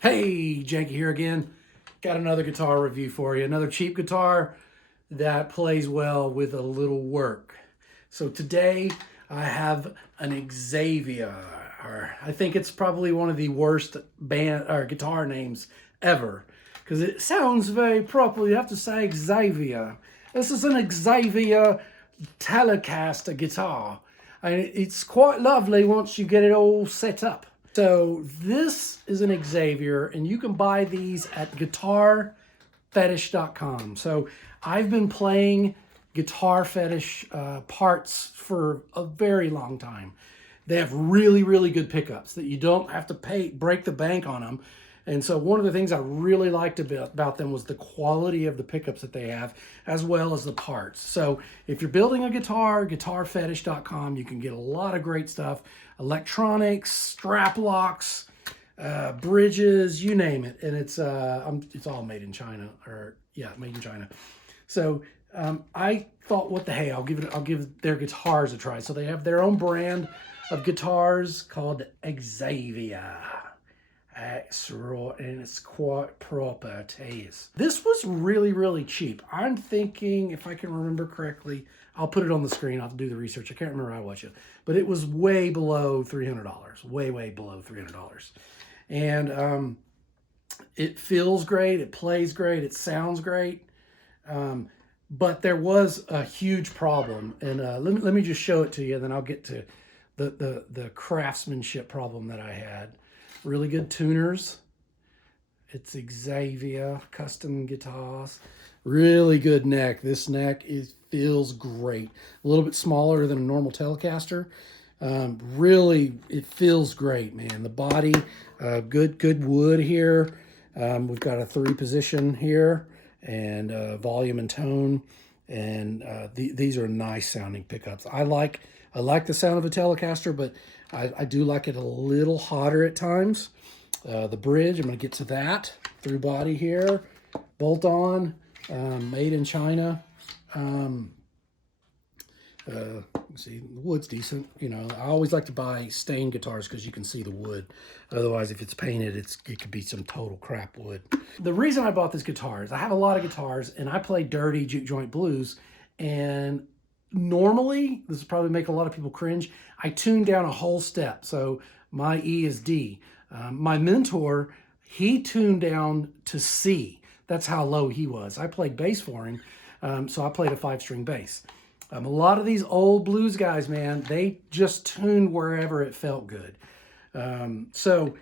Hey, Janky here again. Got another guitar review for you. Another cheap guitar that plays well with a little work. So today I have an Xaviere. I think it's probably one of the worst band or guitar names ever because it sounds very proper. You have to say Xaviere. This is an Xaviere Telecaster guitar. And it's quite lovely once you get it all set up. So this is an Xaviere, and you can buy these at guitarfetish.com. So I've been playing Guitar Fetish parts for a very long time. They have really, really good pickups that you don't have to break the bank on them. And so one of the things I really liked about them was the quality of the pickups that they have, as well as the parts. So if you're building a guitar, guitarfetish.com, you can get a lot of great stuff. Electronics, strap locks, bridges, you name it. And it's all made in China, made in China. So I thought, what the hey, I'll give their guitars a try. So they have their own brand of guitars called Xaviere. And it's quite proper taste. This was really, really cheap. I'm thinking, if I can remember correctly, I'll put it on the screen. I'll do the research. I can't remember how much it, but it was way below $300. Way, way below $300. And it feels great. It plays great. It sounds great. But there was a huge problem. And let me just show it to you, and then I'll get to the craftsmanship problem that I had. Really good tuners. It's Xaviere custom guitars. Really good neck. This neck feels great. A little bit smaller than a normal Telecaster. Really, it feels great, man. The body, good wood here. We've got a 3-position here, and volume and tone. And these are nice sounding pickups. I like the sound of a Telecaster, but I do like it a little hotter at times. The bridge, I'm going to get to that. Through body here, bolt on, made in China. See, the wood's decent. You know, I always like to buy stained guitars because you can see the wood. Otherwise, if it's painted, it could be some total crap wood. The reason I bought this guitar is I have a lot of guitars, and I play dirty juke joint blues, and normally, this will probably make a lot of people cringe, I tune down a whole step. So my E is D. My mentor, he tuned down to C. That's how low he was. I played bass for him, so I played a 5-string bass. A lot of these old blues guys, man, they just tuned wherever it felt good. So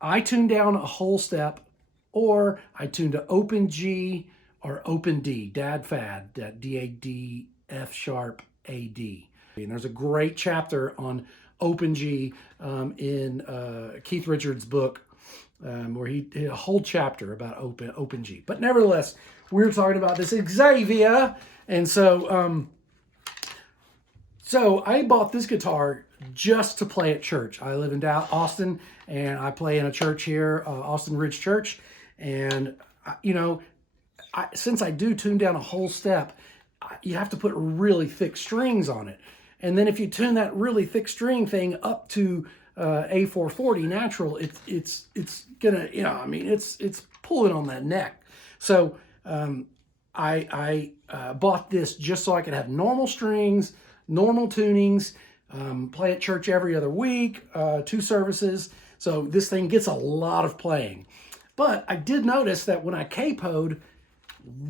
I tuned down a whole step, or I tuned to open G or open D, Dad Fad, D-A-D, F sharp, A-D. And there's a great chapter on open G in Keith Richards' book, where he did a whole chapter about open G. But nevertheless, we were talking about this Xaviere, and so I bought this guitar just to play at church. I live in Austin, and I play in a church here, Austin Ridge Church, and you know, since I do tune down a whole step, you have to put really thick strings on it. And then if you tune that really thick string thing up to A440 natural, it's gonna, you know, I mean, it's pulling on that neck. So I bought this just so I could have normal strings, normal tunings, play at church every other week, 2 services. So this thing gets a lot of playing. But I did notice that when I capoed,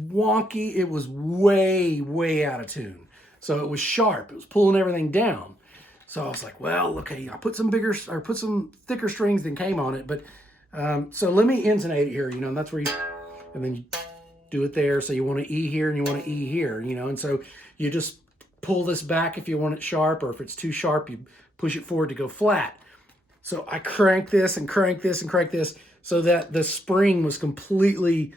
wonky, it was way, way out of tune. So it was sharp. It was pulling everything down. So I was like, well, okay, I put some thicker strings than came on it. But so let me intonate it here, you know, and that's where and then you do it there. So you want to E here and you want to E here, you know, and so you just pull this back if you want it sharp, or if it's too sharp, you push it forward to go flat. So I crank this and crank this and crank this so that the spring was completely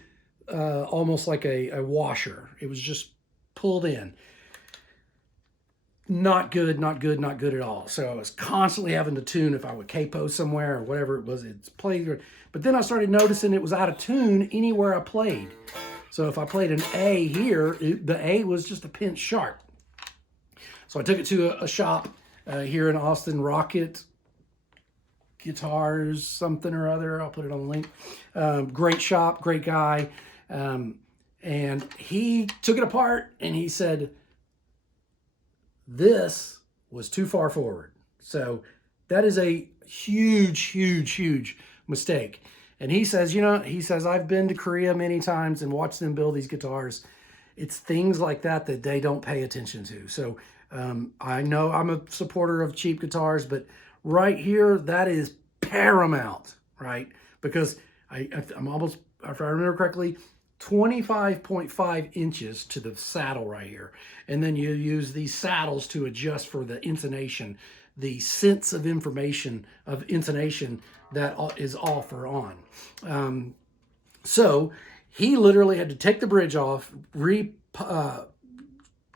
almost like a washer. It was just pulled in. Not good, not good, not good at all. So I was constantly having to tune if I would capo somewhere or whatever it was. It's played, but then I started noticing it was out of tune anywhere I played. So if I played an A here, the A was just a pinch sharp. So I took it to a shop here in Austin, Rocket Guitars, something or other. I'll put it on the link. Great shop, great guy. And he took it apart and he said, this was too far forward. So that is a huge mistake. And he says, I've been to Korea many times and watched them build these guitars. It's things like that that they don't pay attention to. So I know I'm a supporter of cheap guitars, but right here, that is paramount, right? Because I'm almost, if I remember correctly, 25.5 inches to the saddle right here. And then you use these saddles to adjust for the intonation, the sense of intonation that is off or on. So he literally had to take the bridge off,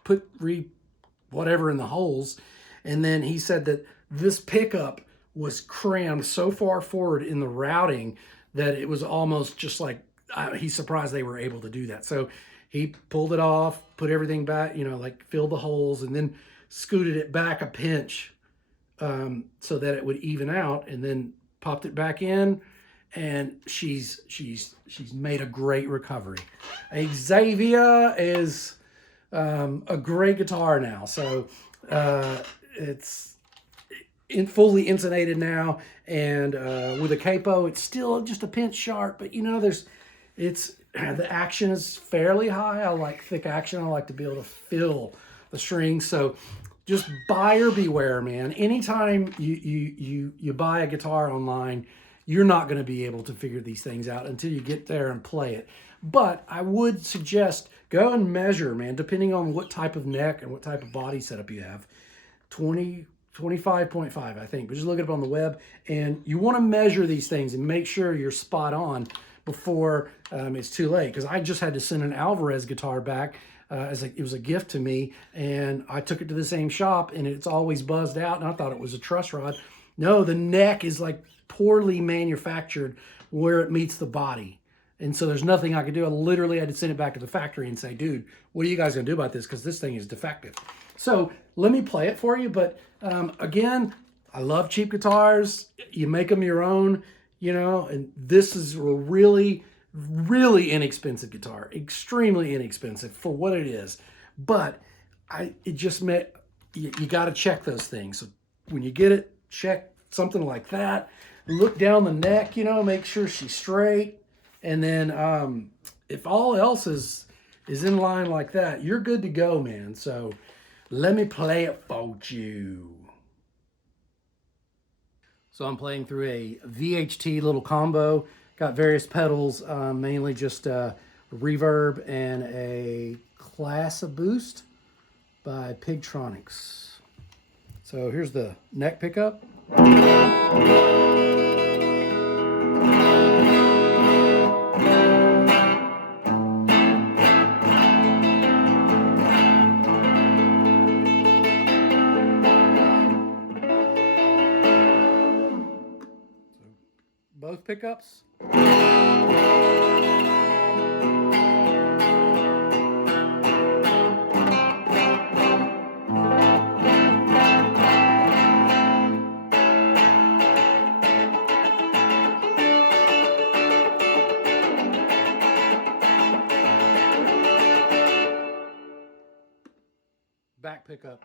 put whatever in the holes. And then he said that this pickup was crammed so far forward in the routing that it was almost just like, he's surprised they were able to do that. So he pulled it off, put everything back, like filled the holes, and then scooted it back a pinch so that it would even out, and then popped it back in. And she's made a great recovery. Xaviere is a great guitar now. So it's fully intonated now, and with a capo, it's still just a pinch sharp, but the action is fairly high. I like thick action. I like to be able to feel the strings. So just buyer beware, man. Anytime you buy a guitar online, you're not going to be able to figure these things out until you get there and play it. But I would suggest go and measure, man, depending on what type of neck and what type of body setup you have. 25.5, I think. But just look it up on the web, and you want to measure these things and make sure you're spot on before it's too late. Because I just had to send an Alvarez guitar back it was a gift to me, and I took it to the same shop, and it's always buzzed out, and I thought it was a truss rod. No, the neck is like poorly manufactured where it meets the body. And so there's nothing I could do. I literally had to send it back to the factory and say, dude, what are you guys going to do about this? Because this thing is defective. So let me play it for you. But again, I love cheap guitars. You make them your own, and this is a really inexpensive guitar. Extremely inexpensive for what it is. But it just meant you got to check those things. So when you get it, check something like that. Look down the neck, make sure she's straight. And then if all else is in line like that, you're good to go, man. So let me play it for you. So I'm playing through a VHT little combo. Got various pedals, mainly just reverb and a class of boost by Pigtronics. So here's the neck pickup. Both pickups. Back pickup.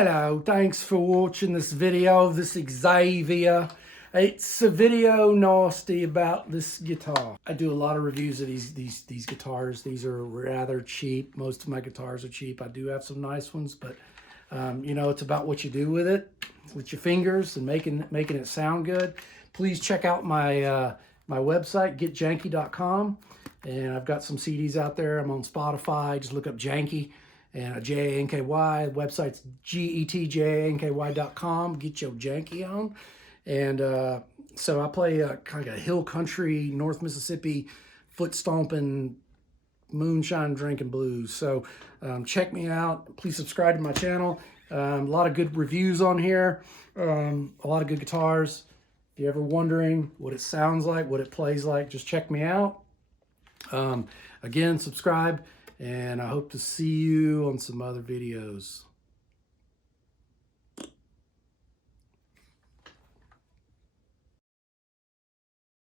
Hello, thanks for watching this video of this Xaviere. It's a video nasty about this guitar. I do a lot of reviews of these guitars. These are rather cheap. Most of my guitars are cheap. I do have some nice ones, but you know, it's about what you do with it, with your fingers, and making it sound good. Please check out my my website, getjanky.com, and I've got some CDs out there. I'm on Spotify. Just look up Janky. And Janky, website's getjanky.com. Get your janky on. And so I play kind of a hill country, North Mississippi, foot stomping, moonshine drinking blues. So check me out. Please subscribe to my channel. A lot of good reviews on here. A lot of good guitars. If you're ever wondering what it sounds like, what it plays like, just check me out. Again, subscribe. And I hope to see you on some other videos.